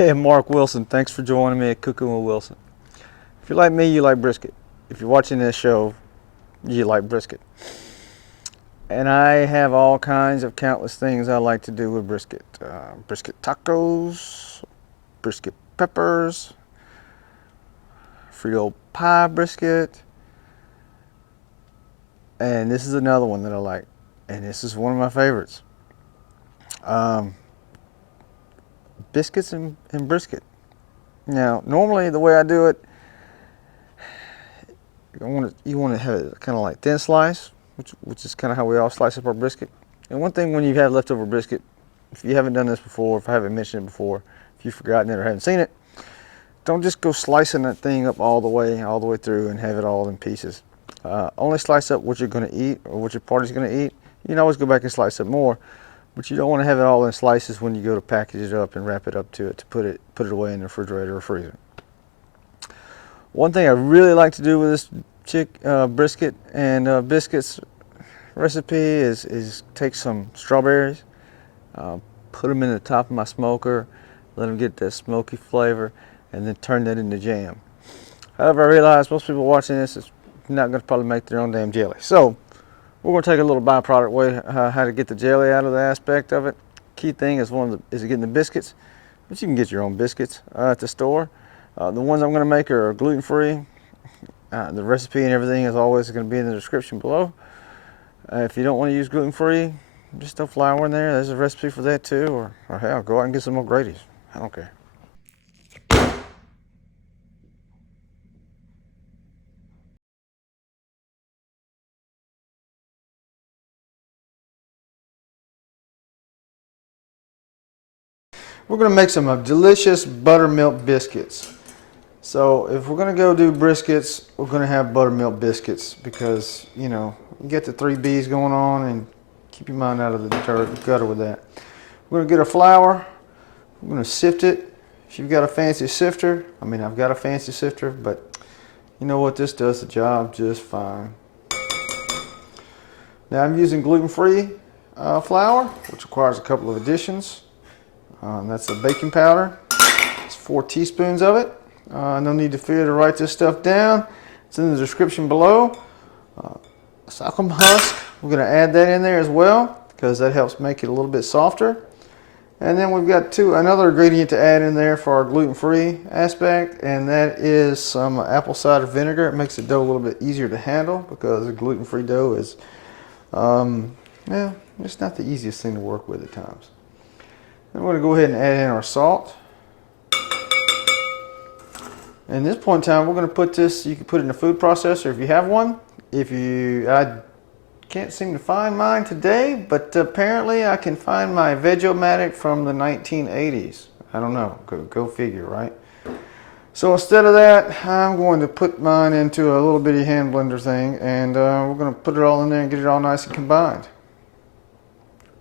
Hey, I'm Mark Wilson. Thanks for joining me at Cooking with Wilson. If you're like me, you like brisket. If you're watching this show, you like brisket. And I have all kinds of countless things I like to do with brisket. Brisket tacos, brisket peppers, Frito pie brisket. And this is another one that I like. And this is one of my favorites. Biscuits and brisket. Now, normally the way I do it, you want to have it kind of like thin slice, which is kind of how we all slice up our brisket. And one thing when you have leftover brisket, if you haven't done this before, if I haven't mentioned it before, if you've forgotten it or haven't seen it, don't just go slicing that thing up all the way through and have it all in pieces. Only slice up what you're going to eat or what your party's going to eat. You can always go back and slice up more, but you don't want to have it all in slices when you go to package it up and wrap it up to put it away in the refrigerator or freezer. One thing I really like to do with this brisket and biscuits recipe is take some strawberries, put them in the top of my smoker, let them get that smoky flavor, and then turn that into jam. However, I realize most people watching this is not going to probably make their own damn jelly. So we're going to take a little byproduct way how to get the jelly out of the aspect of it. Key thing is getting the biscuits, but you can get your own biscuits at the store. The ones I'm going to make are gluten-free. The recipe and everything is always going to be in the description below. If you don't want to use gluten-free, just throw flour in there. There's a recipe for that too. Or hell, go out and get some O'Grady's. I don't care. We're going to make some delicious buttermilk biscuits. So if we're going to go do briskets, we're going to have buttermilk biscuits because, you know, you get the 3 B's going on and keep your mind out of the gutter with that. We're going to get our flour. We're going to sift it. If you've got a fancy sifter, I mean, I've got a fancy sifter, but you know what, this does the job just fine. Now I'm using gluten-free flour, which requires a couple of additions. That's the baking powder. It's 4 teaspoons of it. No need to fear to write this stuff down. It's in the description below. Sorghum husk, we're going to add that in there as well because that helps make it a little bit softer. And then we've got another ingredient to add in there for our gluten-free aspect, and that is some apple cider vinegar. It makes the dough a little bit easier to handle because the gluten-free dough is, yeah, it's not the easiest thing to work with at times. Then we're going to go ahead and add in our salt. And at this point in time, we're going to put this, you can put it in a food processor if you have one. I can't seem to find mine today, but apparently I can find my Veg-O-Matic from the 1980s. I don't know, go figure, right? So instead of that, I'm going to put mine into a little bitty hand blender thing, and we're going to put it all in there and get it all nice and combined.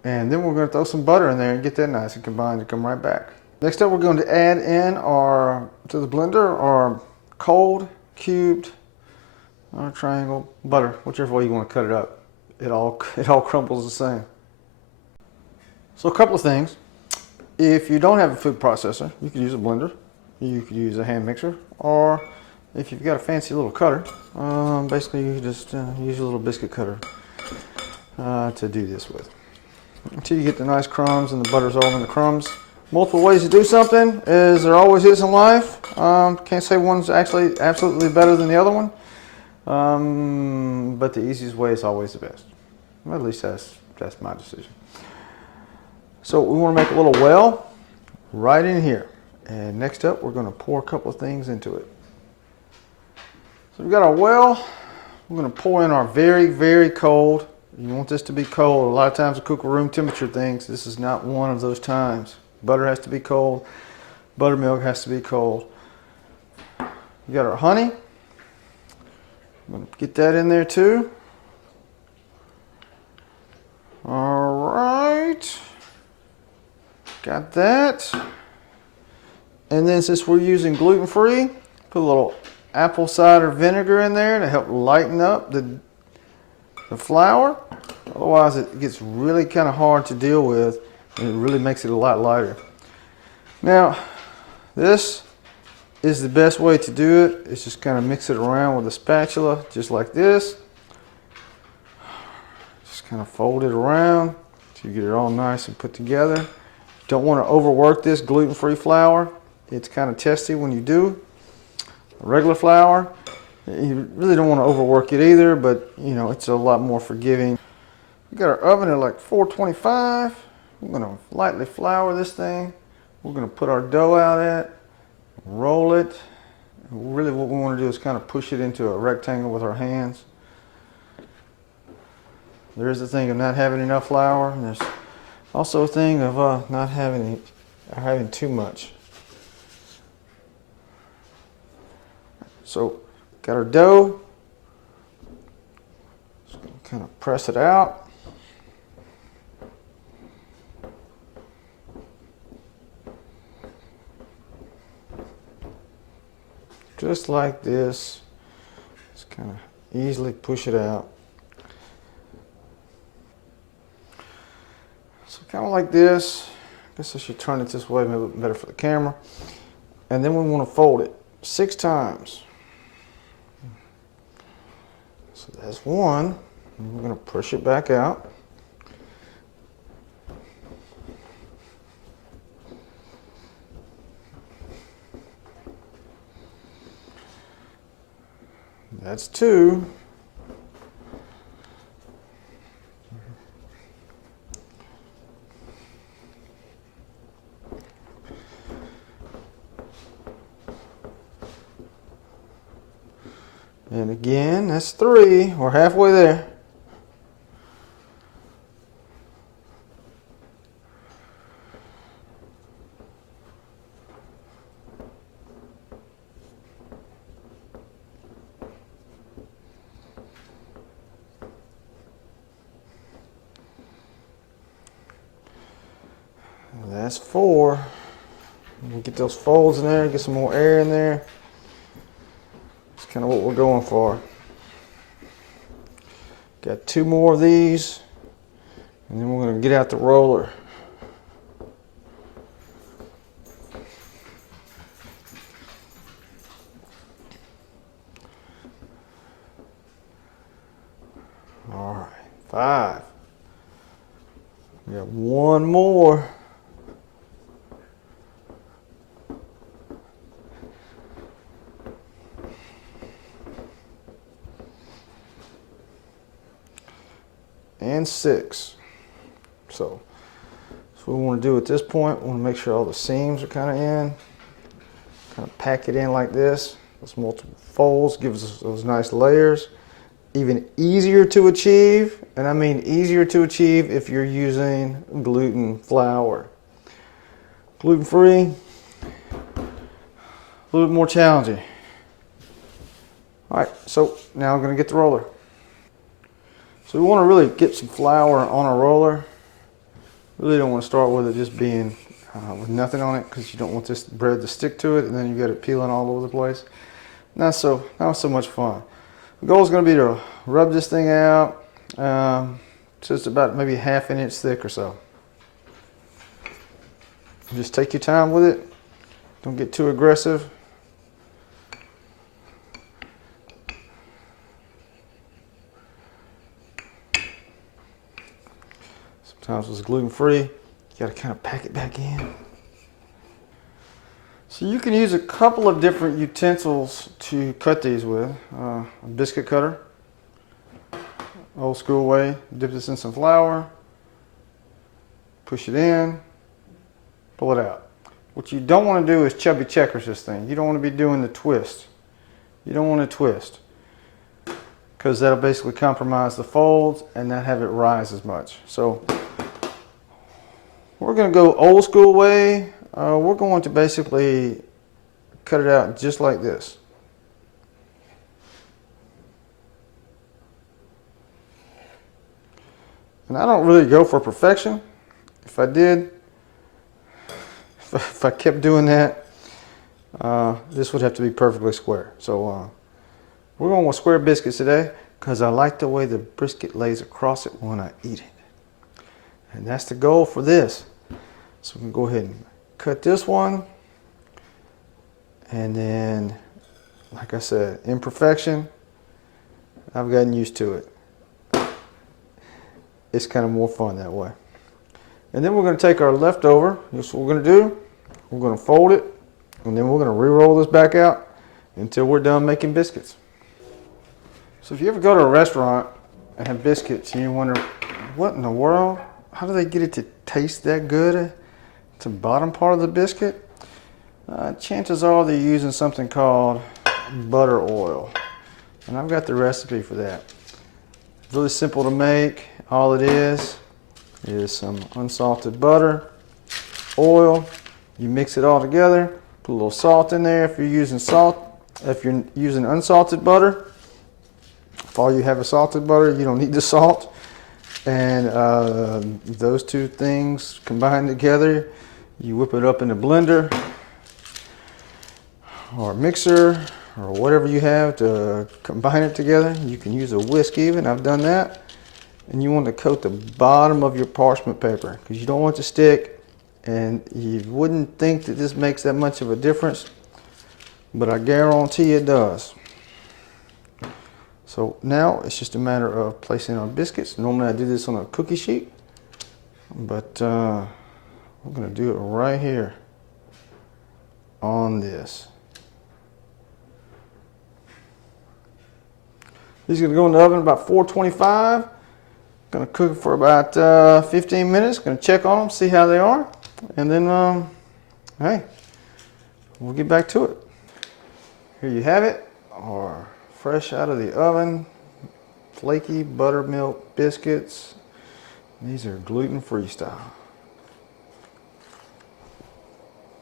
And then we're going to throw some butter in there and get that nice and combined and come right back. Next up, we're going to add in to the blender our cold cubed or triangle butter, whichever way you want to cut it up. It all crumbles the same. So a couple of things. If you don't have a food processor, you could use a blender, you could use a hand mixer, or if you've got a fancy little cutter, basically you just use a little biscuit cutter to do this with. Until you get the nice crumbs and the butter's all in the crumbs. Multiple ways to do something, as there always is in life. Can't say one's actually absolutely better than the other one, but the easiest way is always the best. Well, at least that's my decision. So we want to make a little well right in here, and next up we're going to pour a couple of things into it. So we've got our well. We're going to pour in our very, very cold. You want this to be cold. A lot of times we cook room temperature things. This is not one of those times. Butter has to be cold. Buttermilk has to be cold. We got our honey. I'm going to get that in there too. All right. Got that. And then since we're using gluten-free, put a little apple cider vinegar in there to help lighten up the flour. Otherwise it gets really kind of hard to deal with, and it really makes it a lot lighter. Now This is the best way to do it. It's just kind of mix it around with a spatula, just like this. Just kind of fold it around so you get it all nice and put together. Don't want to overwork this gluten-free flour. It's kind of testy when you do. Regular flour, you really don't want to overwork it either, but you know, it's a lot more forgiving. We got our oven at like 425. We're going to lightly flour this thing. We're going to put our dough out at, roll it. Really what we want to do is kind of push it into a rectangle with our hands. There is a thing of not having enough flour, and there's also a thing of not having too much. So, got our dough. Just gonna kind of press it out. Just like this. Just kind of easily push it out. So kind of like this. I guess I should turn it this way, maybe a little better for the camera. And then we want to fold it 6 times. So that's one. And we're going to push it back out. That's 2. And again, that's 3. We're halfway there. And that's 4. We'll get those folds in there, get some more air in there. That's kind of what we're going for. Got 2 more of these, and then we're going to get out the roller. All right, 5. We got 1 more. And 6. So what we want to do at this point, we want to make sure all the seams are kind of in. Kind of pack it in like this. Those multiple folds gives us those nice layers. Even easier to achieve, and I mean easier to achieve if you're using gluten flour. Gluten-free, a little bit more challenging. All right, so now I'm going to get the roller. So we want to really get some flour on our roller. Really don't want to start with it just being with nothing on it, because you don't want this bread to stick to it and then you got it peeling all over the place. Not so much fun. The goal is going to be to rub this thing out just about maybe ½ inch thick or so. Just take your time with it. Don't get too aggressive. Sometimes it's gluten-free, you got to kind of pack it back in. So you can use a couple of different utensils to cut these with. A biscuit cutter, old school way. Dip this in some flour, push it in, pull it out. What you don't want to do is chubby checkers this thing. You don't want to be doing the twist. You don't want to twist, because that'll basically compromise the folds and not have it rise as much. So we're going to go old school way. We're going to basically cut it out just like this. And I don't really go for perfection. If I did, if I kept doing that, this would have to be perfectly square. So we're going with square biscuits today, because I like the way the brisket lays across it when I eat it. And that's the goal for this. So we can go ahead and cut this one. And then, like I said, imperfection, I've gotten used to it. It's kind of more fun that way. And then we're going to take our leftover. That's what we're going to do. We're going to fold it, and then we're going to re-roll this back out until we're done making biscuits. So if you ever go to a restaurant and have biscuits and you wonder, what in the world? How do they get it to taste that good at the bottom part of the biscuit? Chances are they're using something called butter oil. And I've got the recipe for that. It's really simple to make. All it is some unsalted butter, oil. You mix it all together, put a little salt in there if you're using salt. If you're using unsalted butter, if all you have is salted butter, you don't need the salt. And those two things combined together, you whip it up in a blender or a mixer or whatever you have to combine it together. You can use a whisk even, I've done that. And you want to coat the bottom of your parchment paper because you don't want it to stick, and you wouldn't think that this makes that much of a difference, but I guarantee it does. So now it's just a matter of placing our biscuits. Normally I do this on a cookie sheet, but we're going to do it right here on this. These are going to go in the oven about 425. Going to cook for about 15 minutes. Going to check on them, see how they are, and then hey, we'll get back to it. Here you have it, or fresh out of the oven, Flaky Buttermilk Biscuits. These are gluten-free style.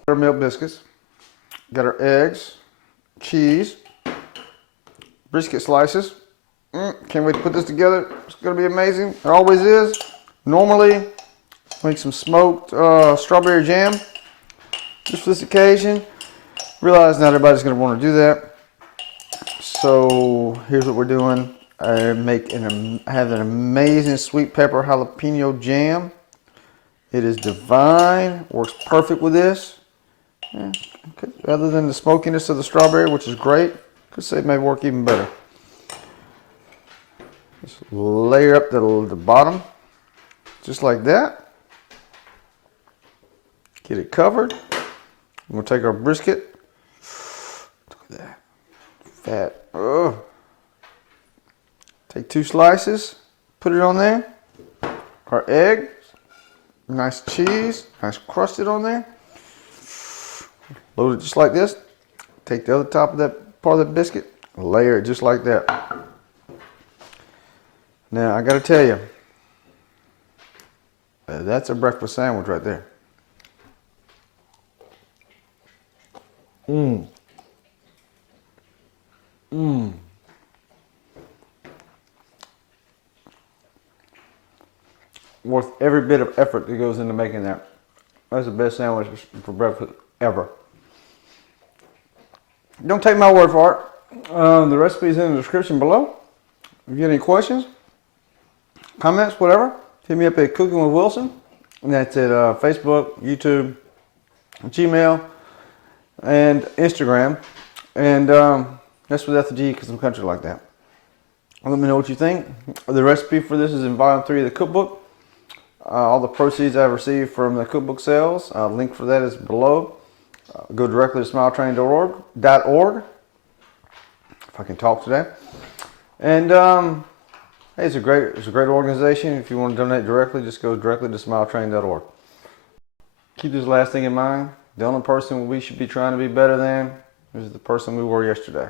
Buttermilk biscuits. Got our eggs, cheese, brisket slices. Can't wait to put this together. It's going to be amazing. It always is. Normally, make some smoked strawberry jam. Just for this occasion. Realize not everybody's going to want to do that. So here's what we're doing. I have an amazing sweet pepper jalapeno jam. It is divine. Works perfect with this. Yeah, other than the smokiness of the strawberry, which is great, could say it may work even better. Just layer up the bottom, just like that. Get it covered. We'll take our brisket. Look at that, fat. Oh. Take 2 slices, put it on there. Our egg, nice cheese, nice crusted on there. Load it just like this. Take the other top of that part of the biscuit, layer it just like that. Now, I got to tell you, that's a breakfast sandwich right there. Worth every bit of effort that goes into making that. That's the best sandwich for breakfast ever. Don't take my word for it. The recipe is in the description below. If you have any questions, comments, whatever, hit me up at CookinwithWilson. And that's at Facebook, YouTube, Gmail, and Instagram. And that's without the G because I'm a country like that. Let me know what you think. The recipe for this is in volume 3 of the cookbook. All the proceeds I received from the cookbook sales, link for that is below. Go directly to smiletrain.org. If I can talk today. And hey, it's a great organization. If you want to donate directly, just go directly to smiletrain.org. Keep this last thing in mind. The only person we should be trying to be better than is the person we were yesterday.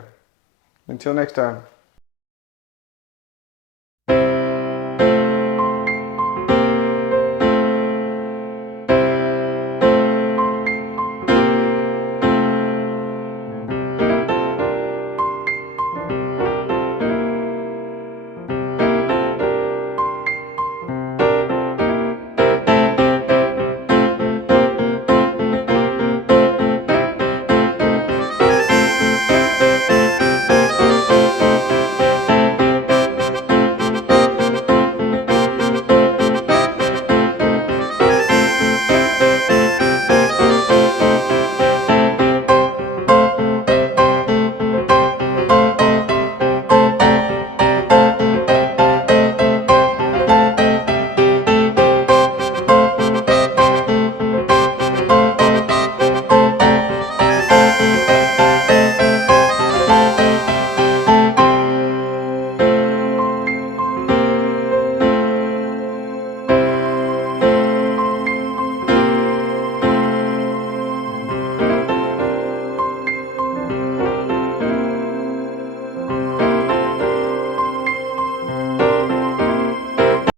Until next time.